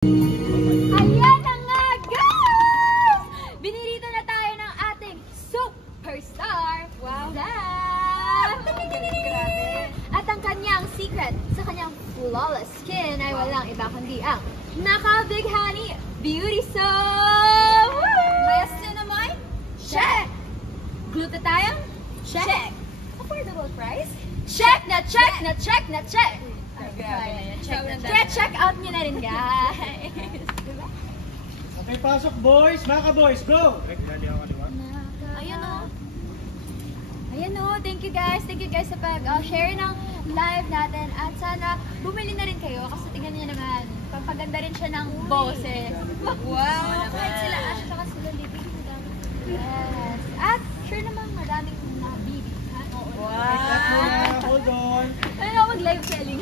Ayan na nga, guys! Binirito na tayo ng ating superstar. Wow! Grabe. At ang kanyang secret sa kanyang flawless skin ay walang iba kundi ang nakabighani beauty soap! Niacinamide? Check! Glutathione? Check! Affordable price? Check na check na check na check! Kaya check out nyo na rin, guys. Okay, pasok boys. Mga boys, go! Ayan o. Ayan o. Thank you guys. Thank you guys sa pag-share ng live natin. At sana bumili na rin kayo kasi tingnan niyo naman. Pampaganda rin siya ng boses. Wow! Kahit sila Ash at sila Libby. Yes. At sure naman maraming mga bibi. Wow! Hold on. Ano na mag-live selling?